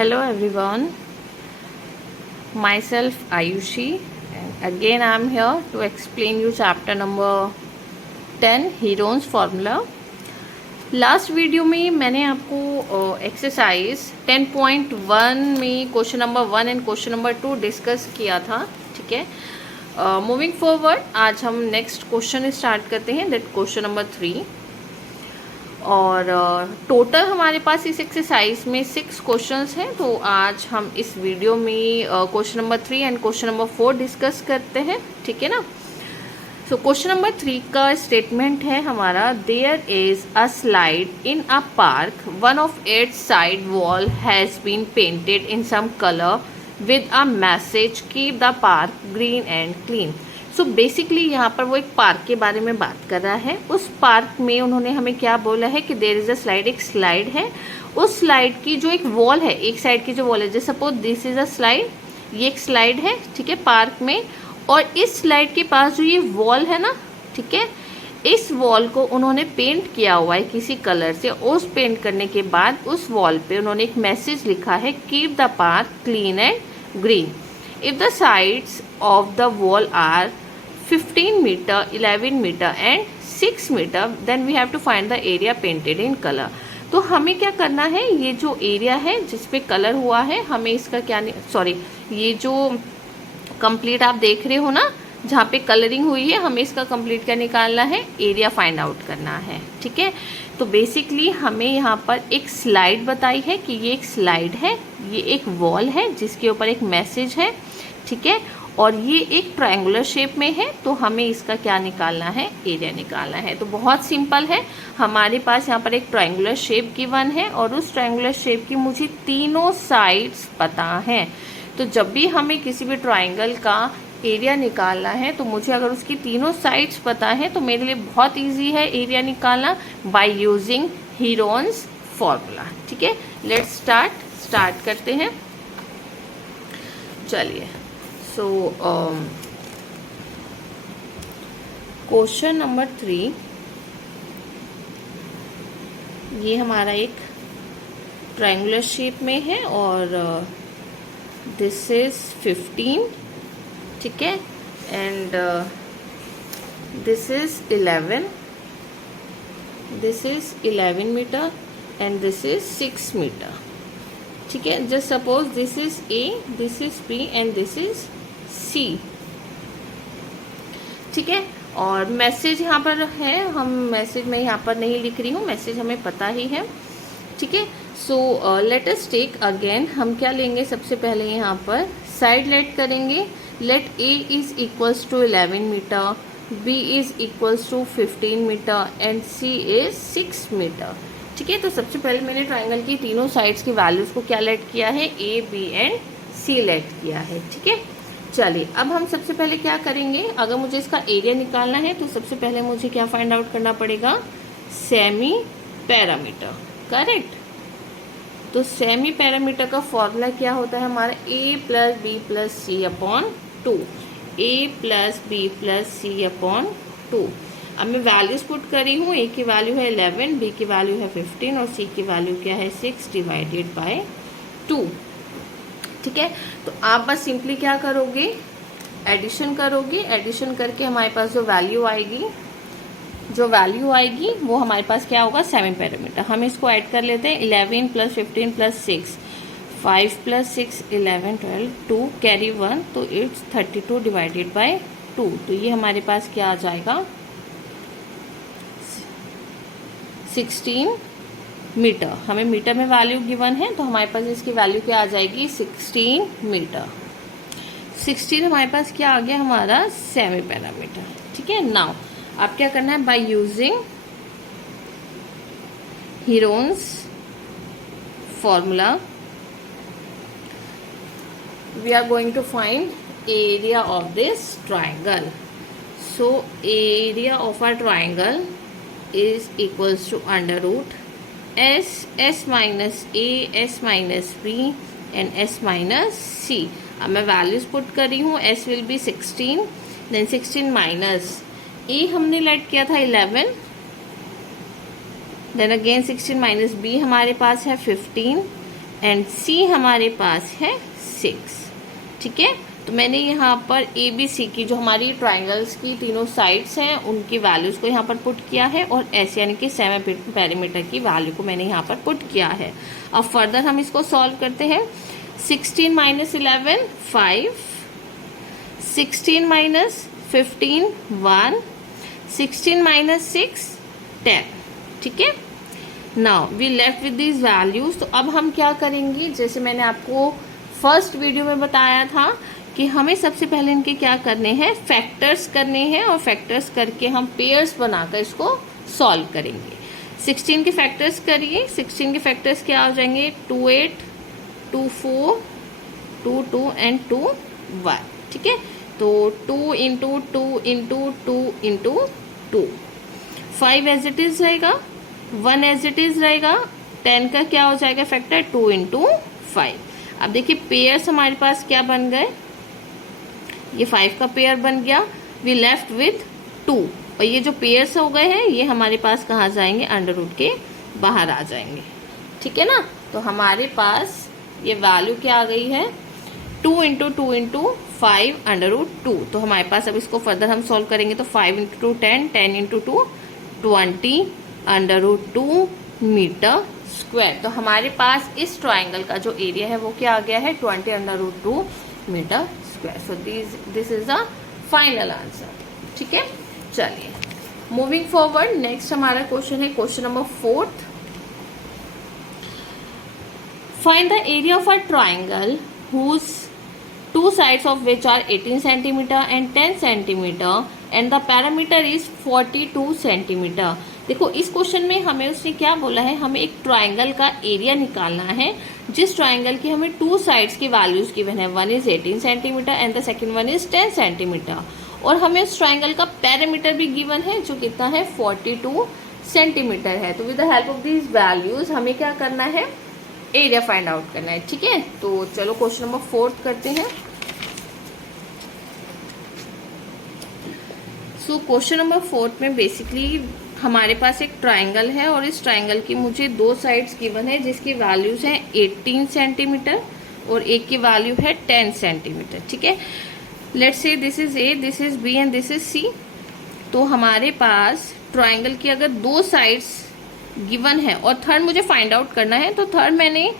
Hello everyone, myself Ayushi and again I am here to explain you chapter number 10 Heron's formula. Last video में मैंने आपको exercise 10.1 में question number 1 and question number 2 discuss किया था। ठीक है, moving forward आज हम नेक्स्ट क्वेश्चन स्टार्ट करते हैं, दैट क्वेश्चन नंबर 3। और टोटल हमारे पास इस एक्सरसाइज में 6 क्वेश्चंस हैं, तो आज हम इस वीडियो में question number 3 and question number 4 discuss करते हैं। ठीक है ना। सो क्वेश्चन नंबर 3 का स्टेटमेंट है हमारा, there is a slide in a park, one of its side wall has been painted in some colour with a message keep the park green and clean. So basically यहाँ पर वो एक park के बारे में बात कर रहा है। उस पार्क में उन्होंने हमें क्या बोला है कि देयर इज अ स्लाइड, एक स्लाइड है। उस स्लाइड की जो एक वॉल है, एक साइड की जो वॉल है, जैसे suppose this is a slide, ये एक स्लाइड है, ठीक है, पार्क में। और इस स्लाइड के पास जो ये वॉल है ना, ठीक है, इस वॉल को उन्होंने पेंट किया हुआ है किसी कलर से। उस पेंट करने के बाद उस वॉल पे उन्होंने एक मैसेज लिखा है, keep the park clean and green. If the sides of the wall are 15 meter, 11 meter and 6 meter, then we have to find the area painted in color। तो हमें क्या करना है, ये जो एरिया है जिस पे कलर हुआ है, हमें इसका क्या, सॉरी, ये जो कंप्लीट आप देख रहे हो ना, जहाँ पे कलरिंग हुई है, हमें इसका कंप्लीट क्या निकालना है, एरिया फाइंड आउट करना है। ठीक है, तो बेसिकली हमें यहाँ पर एक स्लाइड बताई है कि ये एक स्लाइड है, ये एक वॉल है जिसके ऊपर एक मैसेज है। ठीक है, और ये एक ट्रायंगुलर शेप में है, तो हमें इसका क्या निकालना है, एरिया निकालना है। तो बहुत सिंपल है, हमारे पास यहाँ पर एक ट्रायंगुलर शेप गिवन है और उस ट्रायंगुलर शेप की मुझे तीनों साइड्स पता हैं। तो जब भी हमें किसी भी ट्रायंगल का एरिया निकालना है, तो मुझे अगर उसकी तीनों साइड्स पता है तो मेरे लिए बहुत ईजी है एरिया निकालना बाय यूजिंग हीरोन्स फॉर्मूला। ठीक है, लेट्स स्टार्ट करते हैं। चलिए, सो क्वेश्चन नंबर 3, ये हमारा एक ट्रायंगुलर शेप में है और दिस इज 15, ठीक है, and this is 11, this is 11 metre and this is 6 metre. ठीक है, just suppose this is A, this is B and this is C. ठीक है, और मैसेज यहाँ पर है, हम मैसेज में यहाँ पर नहीं लिख रही हूँ, मैसेज हमें पता ही है। ठीक है, so let us take again, हम क्या लेंगे, सबसे पहले यहाँ पर साइड लेट करेंगे। Let A is equals to 11 metre, B is equals to 15 metre and C is 6 metre. ठीक है, तो सबसे पहले मैंने ट्राइंगल की तीनों साइड्स की वैल्यूज को क्या लेट किया है, A B and C let किया है। ठीक है, चलिए अब हम सबसे पहले क्या करेंगे, अगर मुझे इसका एरिया निकालना है तो सबसे पहले मुझे क्या फाइंड आउट करना पड़ेगा, सेमी पैरामीटर। करेक्ट, तो सेमी पैरामीटर का फॉर्मूला क्या होता है हमारा, ए प्लस बी प्लस सी अपॉन 2, ए प्लस बी प्लस सी अपॉन 2। अब मैं वैल्यूज पुट करी हूँ, ए की वैल्यू है 11, बी की वैल्यू है 15 और सी की वैल्यू क्या है, 6 डिवाइडेड बाय 2। ठीक है, तो आप बस सिंपली क्या करोगे, एडिशन करोगे। एडिशन करके हमारे पास जो वैल्यू आएगी, वो हमारे पास क्या होगा, सेमी पैरामीटर। हम इसको ऐड कर लेते हैं, 11 प्लस 15 प्लस 6, 5 प्लस 6 11 12, 2 कैरी 1, तो इट्स 32 डिवाइडेड बाय 2। तो ये हमारे पास क्या आ जाएगा, 16 मीटर। हमें मीटर में वैल्यू गिवन है, तो हमारे पास इसकी वैल्यू क्या आ जाएगी, 16 मीटर। 16 हमारे पास क्या आ गया, हमारा सेमी पैरामीटर। ठीक है, नाउ आप क्या करना है, by using Heron's formula we are going to find area of this triangle. So area of our triangle is equals to under root s minus a, s minus b and s minus c। अब मैं values put करी हूँ, s will be 16, then 16 minus a हमने late किया था 11, then again 16 minus b हमारे पास है 15, and सी हमारे पास है 6। ठीक है, तो मैंने यहाँ पर ए बी सी की जो हमारी ट्राइंगल्स की तीनों साइड्स हैं उनकी वैल्यूज़ को यहाँ पर पुट किया है और एस यानी कि सेमी पेरीमीटर की वैल्यू को मैंने यहाँ पर पुट किया है। अब फर्दर हम इसको सॉल्व करते हैं। 16 माइनस 11 5, 16 माइनस 15 1, 16 माइनस 6 10। ठीक है, now we left with these values. तो अब हम क्या करेंगे, जैसे मैंने आपको फर्स्ट वीडियो में बताया था कि हमें सबसे पहले इनके क्या करने हैं, फैक्टर्स करने हैं और फैक्टर्स करके हम पेयर्स बनाकर इसको सॉल्व करेंगे। 16 के फैक्टर्स करिए। 16 के फैक्टर्स क्या हो जाएंगे, 2 8, 2 4, 2 2 एंड 2 1। ठीक है, तो 2 into 2 into 2 into 2, 5 as it is रहेगा, 1 एज इट इज रहेगा, 10 का क्या हो जाएगा फैक्टर, 2 इंटू 5। अब देखिए पेयर्स हमारे पास क्या बन गए, ये 5 का पेयर बन गया, वी लेफ्ट विथ 2, और ये जो पेयर्स हो गए हैं ये हमारे पास कहाँ जाएंगे, अंडर रूट के बाहर आ जाएंगे। ठीक है ना, तो हमारे पास ये वैल्यू क्या आ गई है, 2 इंटू 2 इंटू 5 अंडर रूट 2। तो हमारे पास अब इसको फर्दर हम सॉल्व करेंगे तो 5 into 2 10, 10 into 2 20 under root 2 metre square. तो हमारे पास इस ट्राइंगल का जो एरिया है वो क्या आ गया है, 20 under root 2 metre square. So this is the final answer. ठीक है, चलिए मूविंग फॉरवर्ड, नेक्स्ट हमारा क्वेश्चन है question number 4। Find the area of a triangle whose two sides of which are 18 centimeter and 10 centimeter and the parameter is 42 centimeter। देखो इस question में हमें उसने क्या बोला है, हमें एक ट्राइंगल का एरिया निकालना है जिस ट्राइंगल की हमें टू साइड्स की वैल्यूज गिवन है, one is 18 centimetre and the second one is 10 centimetre, और हमें उस ट्राइंगल का पैरामीटर भी गिवन है जो कितना है 42 सेंटीमीटर है। तो with the help of these values हमें क्या करना है, एरिया फाइंड आउट करना है। ठीक है, तो चलो क्वेश्चन नंबर 4 करते हैं। सो क्वेश्चन नंबर 4 में बेसिकली हमारे पास एक ट्राइंगल है और इस ट्राइंगल की मुझे दो साइड्स गिवन है जिसकी वैल्यूज हैं 18 सेंटीमीटर और एक की वैल्यू है 10 सेंटीमीटर। ठीक है, let's say this is A, this is B and this is C. तो हमारे पास ट्राइंगल की अगर दो साइड्स गिवन है और थर्ड मुझे फाइंड आउट करना है, तो थर्ड मैंने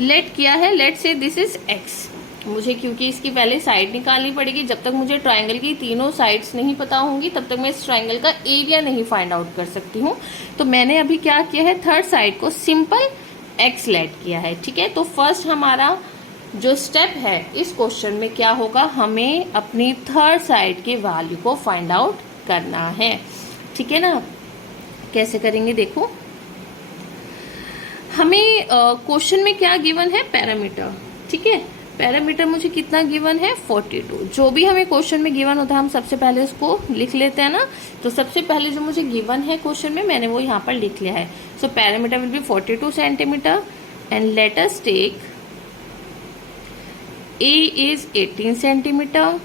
लेट किया है, लेट से दिस इज एक्स। मुझे क्योंकि इसकी पहले साइड निकालनी पड़ेगी, जब तक मुझे ट्राइंगल की तीनों साइड्स नहीं पता होंगी तब तक मैं इस ट्राइंगल का एरिया नहीं फाइंड आउट कर सकती हूँ। तो मैंने अभी क्या किया है, थर्ड साइड को सिंपल एक्स लेट किया है। ठीक है, तो फर्स्ट हमारा जो स्टेप है इस क्वेश्चन में क्या होगा, हमें अपनी थर्ड साइड के वैल्यू को फाइंड आउट करना है। ठीक है ना, कैसे करेंगे देखो, हमें क्वेश्चन में क्या गिवन है, पैरामीटर। ठीक है, पैरामीटर मुझे कितना गिवन है 42। जो भी हमें क्वेश्चन में गिवन होता है हम सबसे पहले उसको लिख लेते हैं ना। तो सबसे पहले जो मुझे गिवन है क्वेश्चन में मैंने वो यहाँ पर लिख लिया है। So parameter will be 42 centimetre and let us take A is 18 centimetre,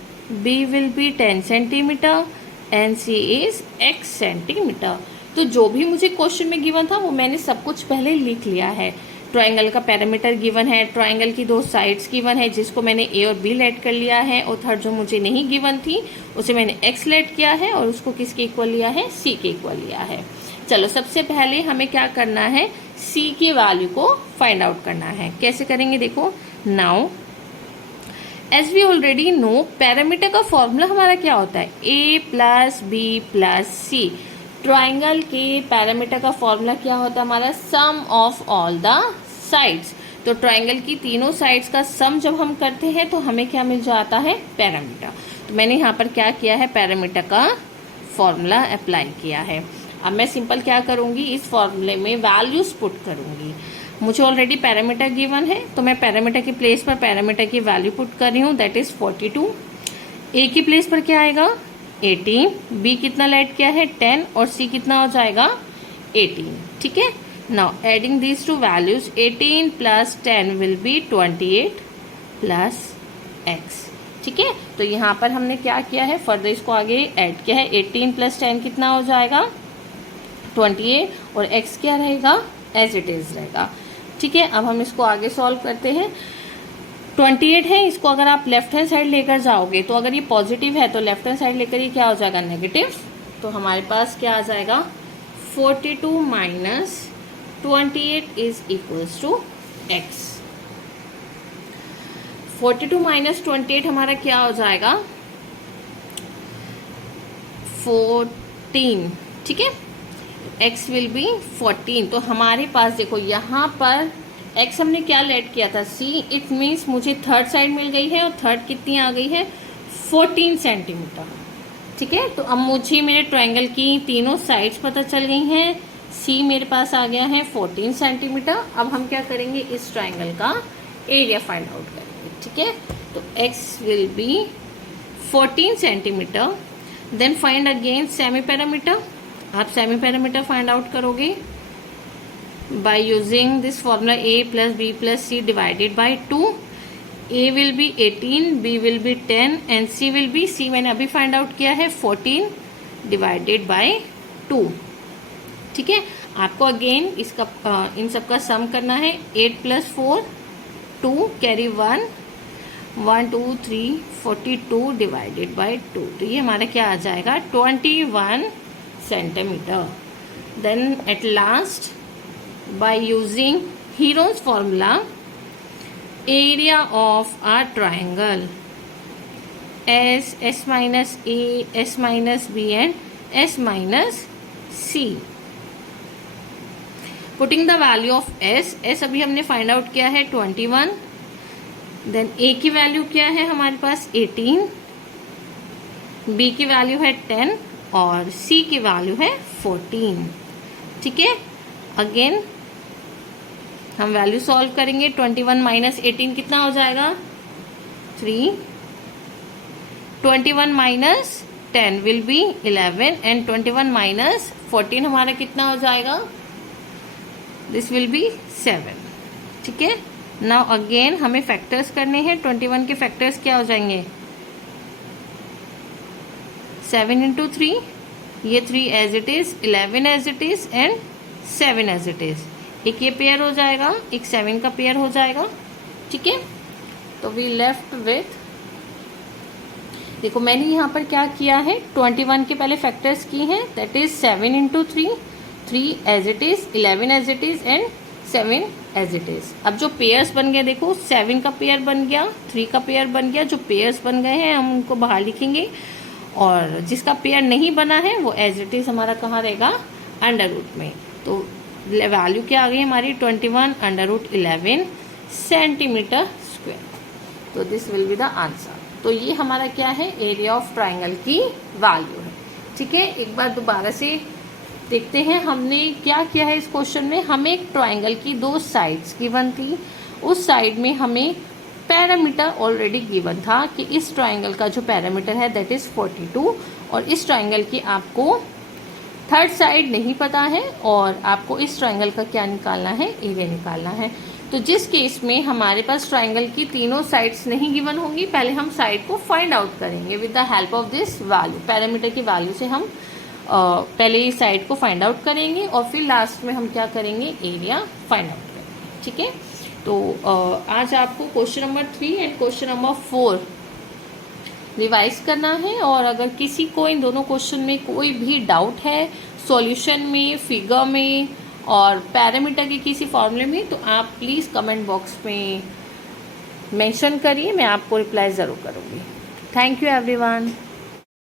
B will be 10 centimetre and C is X centimetre. तो जो भी मुझे क्वेश्चन में गिवन था वो मैंने सब कुछ पहले लिख लिया है। ट्राइंगल का पैरामीटर गिवन है, ट्राइंगल की दो साइड्स गिवन है जिसको मैंने ए और बी लेट कर लिया है, और थर्ड जो मुझे नहीं गिवन थी उसे मैंने एक्स लेट किया है और उसको किसके इक्वल लिया है, सी के इक्वल लिया है। चलो सबसे पहले हमें क्या करना है, सी की वैल्यू को फाइंड आउट करना है। कैसे करेंगे देखो, now as we already know parameter का फॉर्मूला हमारा क्या होता है, A plus B plus C. Triangle के पैरामीटर का फॉर्मूला क्या होता है हमारा, sum of all the sides. तो ट्राइंगल की तीनों साइड्स का सम जब हम करते हैं तो हमें क्या मिल जाता है, पैरामीटर। तो मैंने यहाँ पर क्या किया है, पैरामीटर का फॉर्मूला अप्लाई किया है। अब मैं सिंपल क्या करूँगी, इस फॉर्मूले में वैल्यूज पुट करूँगी। मुझे ऑलरेडी पैरामीटर गिवन है तो मैं पैरामीटर की प्लेस पर पैरामीटर की वैल्यू पुट कर रही हूँ, दैट इज 42। ए की प्लेस पर क्या आएगा 18, बी कितना लेट किया है 10 और सी कितना हो जाएगा 18। ठीक है, now adding these two values 18 plus 10 will be 28 plus x. ठीक है, तो यहाँ पर हमने क्या किया है, फर्दर इसको आगे ऐड किया है। 18 प्लस 10 कितना हो जाएगा 28 और एक्स क्या रहेगा, एज इट इज रहेगा। ठीक है, अब हम इसको आगे सॉल्व करते हैं। 28 है, इसको अगर आप लेफ्ट हैंड साइड लेकर जाओगे तो अगर ये पॉजिटिव है तो लेफ्ट हैंड साइड लेकर ये क्या हो जाएगा, नेगेटिव। तो हमारे पास क्या आ जाएगा, 42 minus 28 is equals to x। 42 minus 28 हमारा क्या हो जाएगा, 14, ठीक है। x will be 14। तो हमारे पास देखो यहाँ पर x हमने क्या लेट किया था, c, इट मीन्स मुझे थर्ड साइड मिल गई है और थर्ड कितनी आ गई है, 14 सेंटीमीटर, ठीक है। तो अब मुझे मेरे ट्रायंगल की तीनों साइड्स पता चल गई हैं, c मेरे पास आ गया है 14 सेंटीमीटर। अब हम क्या करेंगे, इस ट्रायंगल का एरिया फाइंड आउट करेंगे, ठीक है। तो x will be 14 centimetre. Then find again semi parameter. आप सेमी पैरामीटर फाइंड आउट करोगे by using this formula a plus b plus c divided by 2। a will be 18, b will be 10 and c will be, c मैंने अभी find out किया है 14 divided by 2, ठीक है। आपको again इसका इन सब का सम करना है। 8 प्लस 4 2 कैरी 1 1 2 3 42 डिवाइडेड बाय 2। तो ये हमारा क्या आ जाएगा, 21 centimetre. Then at last by using Hero's formula, area of a triangle s minus a, s minus b and s minus c। Putting the value of s अभी हमने find out किया है 21। देन a की value क्या है हमारे पास 18, b की value है 10 और c की वैल्यू है 14, ठीक है। अगेन हम वैल्यू सॉल्व करेंगे। 21 माइनस 18 कितना हो जाएगा, 3। 21 minus 10 will be 11 and 21 minus 14 हमारा कितना हो जाएगा, दिस विल बी 7, ठीक है। नाउ अगेन हमें फैक्टर्स करने हैं। 21 के फैक्टर्स क्या हो जाएंगे, 7 इंटू 3, ये 3 as it is, 11 as it is and 7 as it is. एक ये पेयर हो जाएगा, एक 7 का पेयर हो जाएगा, ठीक है। तो वी लेफ्ट विथ, देखो मैंने यहाँ पर क्या किया है, 21 के पहले फैक्टर्स की हैं, that is 7 into 3, 3 as it is, 11 as it is and 7 as it is. अब जो पेयर्स बन गए देखो, 7 का पेयर बन गया, 3 का पेयर बन गया, जो पेयर्स बन गए हैं हम उनको बाहर लिखेंगे और जिसका पेयर नहीं बना है वो एज इट इज हमारा कहाँ रहेगा, अंडर रूट में। तो वैल्यू क्या आ गई हमारी, 21 अंडर रूट 11 सेंटीमीटर स्क्वायर। तो this will be the answer. तो ये हमारा क्या है, एरिया ऑफ ट्राइंगल की वैल्यू है, ठीक है। एक बार दोबारा से देखते हैं हमने क्या किया है इस क्वेश्चन में। हमें एक ट्राइंगल की 2 साइड्स गिवन थी, उस साइड में हमें पैरामीटर ऑलरेडी गिवन था कि इस ट्राइंगल का जो पैरामीटर है दैट इज 42 और इस ट्राइंगल की आपको थर्ड साइड नहीं पता है और आपको इस ट्राइंगल का क्या निकालना है, एरिया निकालना है। तो जिस केस में हमारे पास ट्राइंगल की तीनों साइड्स नहीं गिवन होंगी, पहले हम साइड को फाइंड आउट करेंगे with the help of this value. Parameter की वैल्यू से हम पहले इस साइड को फाइंड आउट करेंगे और फिर लास्ट में हम क्या करेंगे, एरिया फाइंड आउट करेंगे, ठीक है। तो आज आपको question number 3 and question number 4 revise करना है और अगर किसी को इन दोनों क्वेश्चन में कोई भी डाउट है सॉल्यूशन में, फिगर में और पैरामीटर के किसी फॉर्मूले में, तो आप प्लीज़ कमेंट बॉक्स में मेंशन करिए, मैं आपको रिप्लाई ज़रूर करूँगी। Thank you everyone.